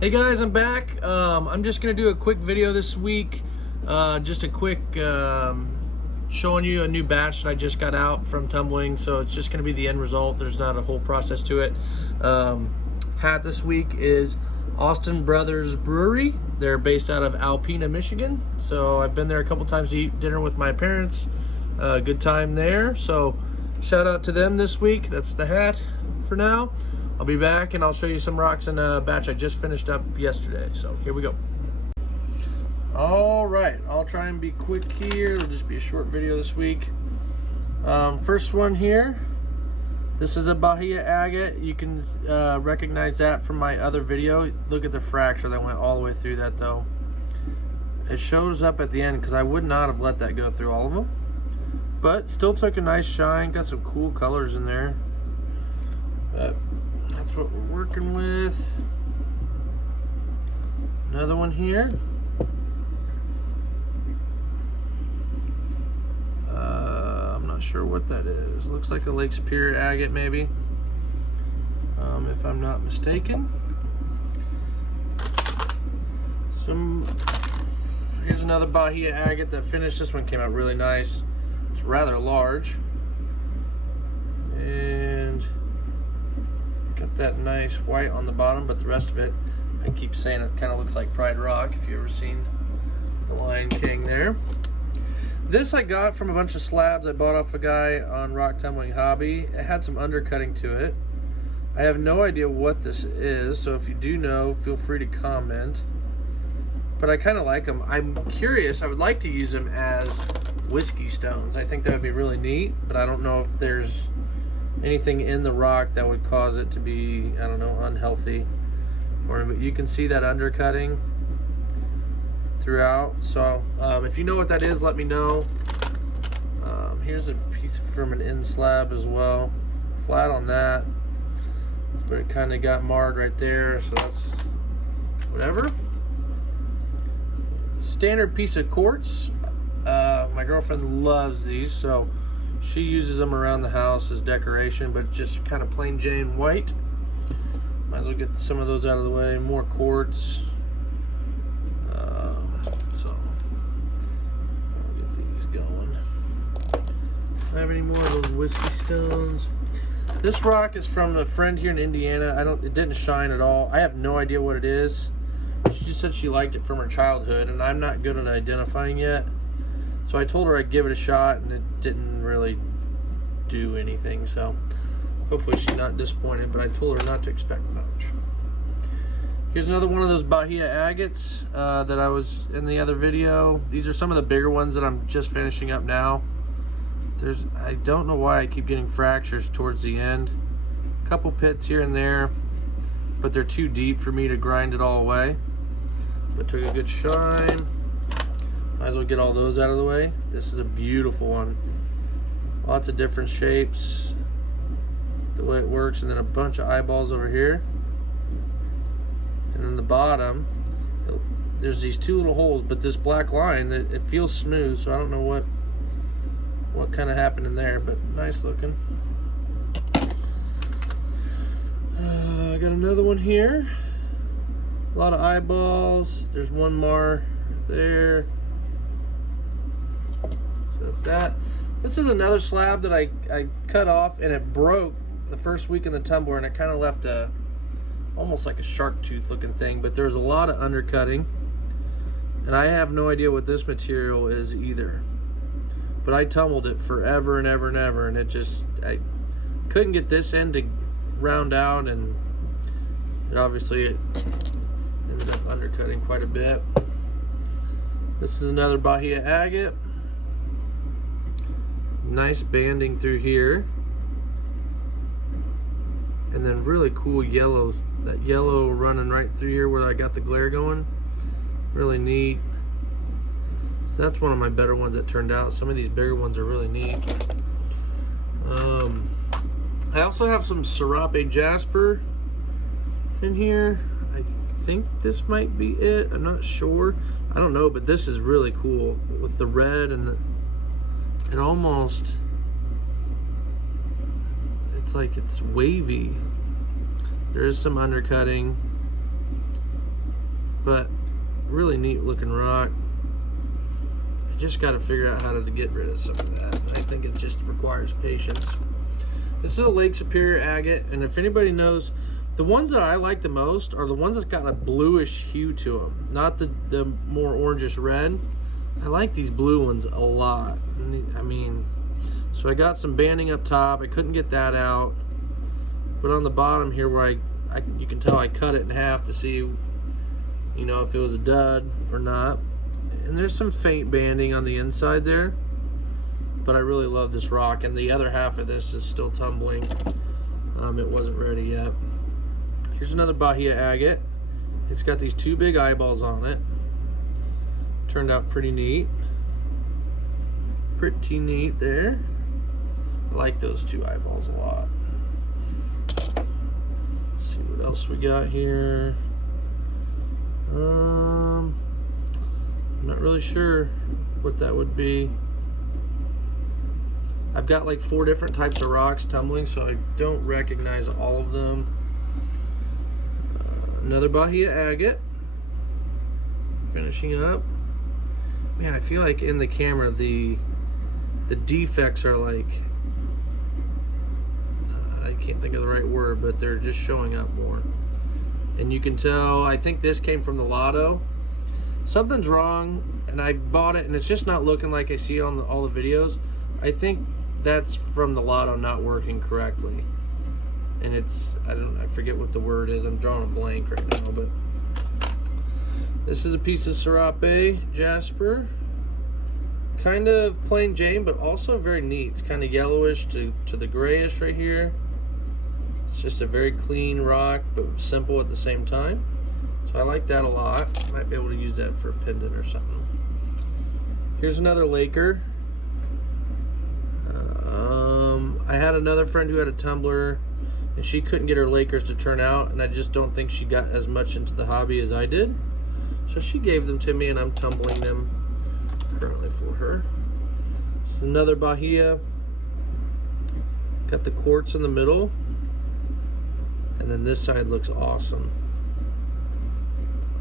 Hey guys, I'm back. I'm just gonna do a quick video this week. Just a quick showing you a new batch that I just got out from tumbling. So it's just gonna be the end result. There's not a whole process to it. Hat this week is Austin Brothers Brewery. They're based out of Alpena, Michigan. So I've been there a couple times to eat dinner with my parents. Good time there. So shout out to them this week. That's the hat for now. I'll be back and I'll show you some rocks in a batch I just finished up yesterday. So here we go. All right, I'll try and be quick here. It'll just be a short video this week. First one here. This is a Bahia agate. You can recognize that from my other video. Look at the fracture that went all the way through that though. It shows up at the end because I would not have let that go through all of them. But still took a nice shine. Got some cool colors in there. That's what we're working with. Another one here. I'm not sure what that is. Looks like a Lake Superior agate maybe, if I'm not mistaken. Here's another Bahia agate that finished. This one came out really nice. It's rather large. And got that nice white on the bottom, but the rest of it, I keep saying it kind of looks like Pride Rock, if you've ever seen The Lion King there. This I got from a bunch of slabs I bought off a guy on Rock Tumbling Hobby. It had some undercutting to it. I have no idea what this is, so if you do know, feel free to comment. But I kind of like them. I'm curious, I would like to use them as whiskey stones. I think that would be really neat, but I don't know if there's anything in the rock that would cause it to be, I don't know, unhealthy. But you can see that undercutting throughout. So if you know what that is, let me know. Here's a piece from an end slab as well. Flat on that, but it kind of got marred right there, so that's whatever. Standard piece of quartz. My girlfriend loves these, so she uses them around the house as decoration, but just kind of plain Jane white. Might as well get some of those out of the way. More quartz. So I'll get these going. Do I have any more of those whiskey stones? This rock is from a friend here in Indiana. It didn't shine at all. I have no idea what it is. She just said she liked it from her childhood, and I'm not good at identifying yet. So I told her I'd give it a shot, and it didn't really do anything. So hopefully she's not disappointed, but I told her not to expect much. Here's another one of those Bahia agates that I was in the other video. These are some of the bigger ones that I'm just finishing up now. I don't know why I keep getting fractures towards the end. A couple pits here and there, but they're too deep for me to grind it all away. But took a good shine. Might as well get all those out of the way. This is a beautiful one. Lots of different shapes, the way it works, and then a bunch of eyeballs over here. And then the bottom, there's these two little holes, but this black line, it feels smooth, so I don't know what kind of happened in there, but nice looking. I got another one here. A lot of eyeballs. There's one more there. So that's that. This is another slab that I cut off, and it broke the first week in the tumbler, and it kind of left almost like a shark tooth looking thing, but there's a lot of undercutting, and I have no idea what this material is either. But I tumbled it forever and ever and ever, and I couldn't get this end to round out, and it obviously ended up undercutting quite a bit. This is another Bahia agate. Nice banding through here, and then really cool yellow, that yellow running right through here where I got the glare going. Really neat. So that's one of my better ones that turned out. Some of these bigger ones are really neat. I also have some Serape Jasper in here. I think this might be it. I'm not sure. I don't know, but this is really cool with the red and it almost, it's like it's wavy. There is some undercutting. but really neat looking rock. I just got to figure out how to get rid of some of that. I think it just requires patience. This is a Lake Superior agate, and if anybody knows, the ones that I like the most are the ones that's got a bluish hue to them, not the more orangish red. I like these blue ones a lot. I mean, so I got some banding up top. I couldn't get that out, but on the bottom here where you can tell I cut it in half to see, you know, if it was a dud or not. And there's some faint banding on the inside there, but I really love this rock, and the other half of this is still tumbling. It wasn't ready yet. Here's another Bahia agate. It's got these two big eyeballs on it. Turned out pretty neat. Pretty neat there. I like those two eyeballs a lot. Let's see what else we got here. I'm not really sure what that would be. I've got like 4 different types of rocks tumbling, so I don't recognize all of them. Another Bahia agate. Finishing up. Man, I feel like in the camera the defects are like, I can't think of the right word, but they're just showing up more. And you can tell, I think this came from the Lotto. Something's wrong, and I bought it, and it's just not looking like I see it on all the videos. I think that's from the Lotto not working correctly. And it's, I forget what the word is. I'm drawing a blank right now, but this is a piece of Serape jasper. Kind of plain Jane, but also very neat. It's kind of yellowish to the grayish right here. It's just a very clean rock, but simple at the same time. So I like that a lot. Might be able to use that for a pendant or something. Here's another Laker. I had another friend who had a tumbler, and she couldn't get her Lakers to turn out, and I just don't think she got as much into the hobby as I did. So she gave them to me, and I'm tumbling them currently for her. This is another Bahia. Got the quartz in the middle, and then this side looks awesome.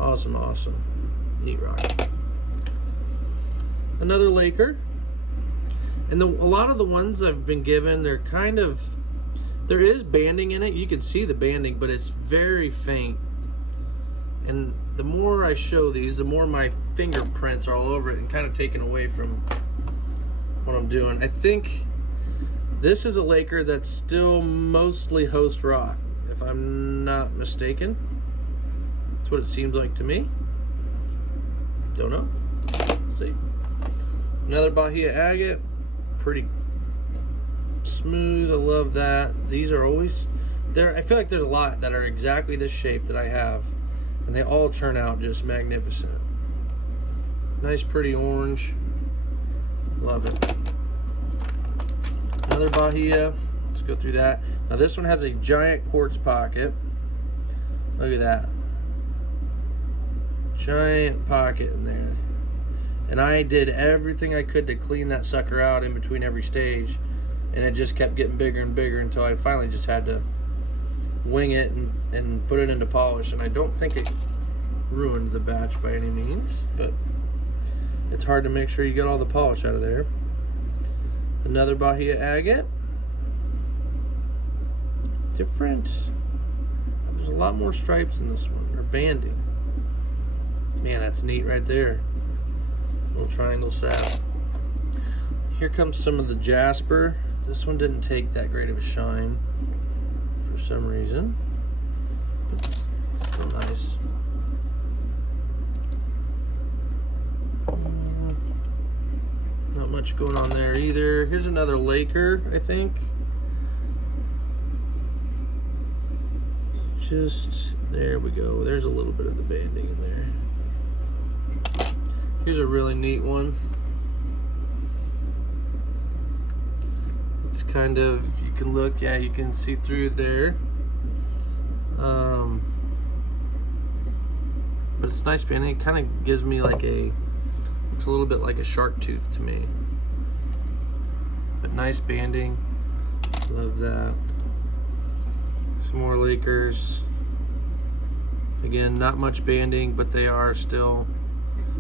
Awesome, awesome. Neat rock. Another Laker. And a lot of the ones I've been given, they're kind of, there is banding in it. You can see the banding, but it's very faint. And the more I show these, the more my fingerprints are all over it and kind of taken away from what I'm doing. I think this is a Laker that's still mostly host rock, if I'm not mistaken. That's what it seems like to me. Don't know. Let's see. Another Bahia agate. Pretty smooth. I love that. These are always there. I feel like there's a lot that are exactly this shape that I have, and they all turn out just magnificent. Nice pretty orange. Love it. Another Bahia. Let's go through that. Now this one has a giant quartz pocket. Look at that. Giant pocket in there. And I did everything I could to clean that sucker out in between every stage, and it just kept getting bigger and bigger until I finally just had to wing it and put it into polish. And I don't think it ruined the batch by any means, but it's hard to make sure you get all the polish out of there. Another Bahia agate. Different. There's a lot more stripes in this one, or banding. Man, that's neat right there. Little triangle sap. Here comes some of the jasper. This one didn't take that great of a shine for some reason, but it's still nice. Not much going on there either. Here's another Laker, I think. Just, there we go. There's a little bit of the banding in there. Here's a really neat one. It's kind of, you can look, yeah, you can see through there. But it's nice banding. It kind of gives me like a, looks a little bit like a shark tooth to me. But nice banding. Love that. Some more Lakers. Again, not much banding, but they are still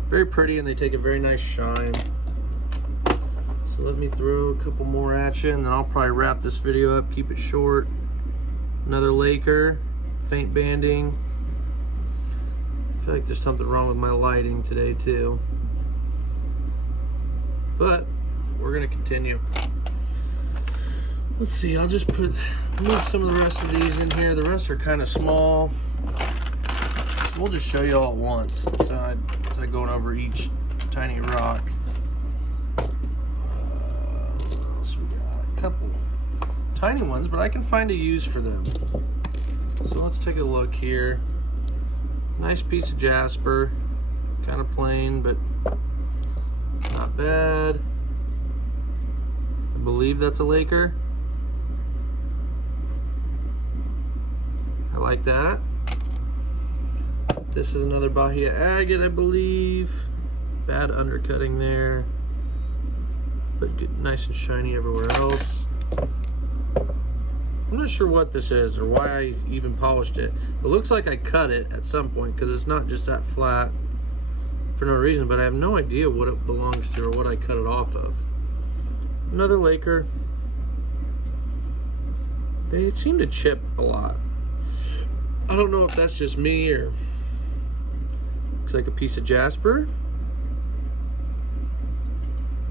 very pretty and they take a very nice shine. So let me throw a couple more at you and then I'll probably wrap this video up, keep it short. Another Laker, faint banding. I feel like there's something wrong with my lighting today too. But we're gonna continue. Let's see, I'll just move some of the rest of these in here. The rest are kind of small. So we'll just show you all at once instead of going over each tiny rock. What else we got? A couple tiny ones, but I can find a use for them. So let's take a look here. Nice piece of jasper, kind of plain, but not bad. I believe that's a Laker. I like that. This is another Bahia agate, I believe. Bad undercutting there, but good, nice and shiny everywhere else. I'm not sure what this is or why I even polished it. It looks like I cut it at some point because it's not just that flat for no reason, but I have no idea what it belongs to or what I cut it off of. Another Laker. They seem to chip a lot. I don't know if that's just me or looks like a piece of jasper.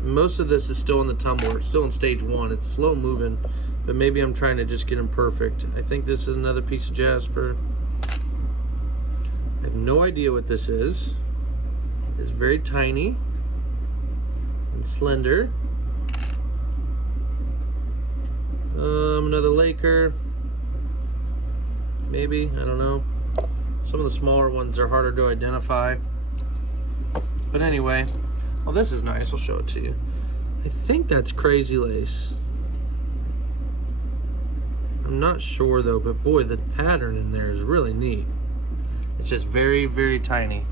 Most of this is still in the tumbler, still in stage 1. It's slow moving, but maybe I'm trying to just get them perfect. I think this is another piece of jasper. I have no idea what this is. It's very tiny and slender. Another Laker. Maybe, I don't know. Some of the smaller ones are harder to identify. But anyway, well, this is nice. I'll show it to you. I think that's Crazy Lace. I'm not sure though, but boy, the pattern in there is really neat. It's just very, very tiny.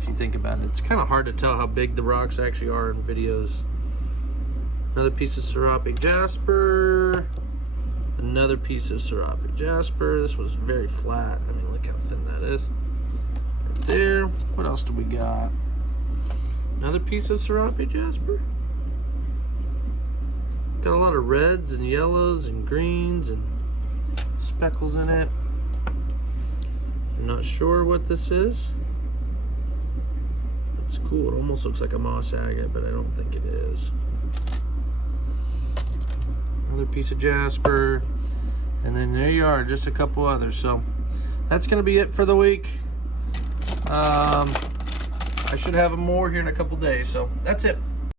If you think about it, it's kind of hard to tell how big the rocks actually are in videos. Another piece of Serapic jasper. Another piece of Serapic jasper. This was very flat. I mean, look how thin that is. Right there. What else do we got? Another piece of Serapic jasper. Got a lot of reds and yellows and greens and speckles in it. I'm not sure what this is. It's cool. It almost looks like a moss agate, but I don't think it is. Another piece of jasper, and then there you are, just a couple others. So that's going to be it for the week. I should have more here in a couple days, so that's it.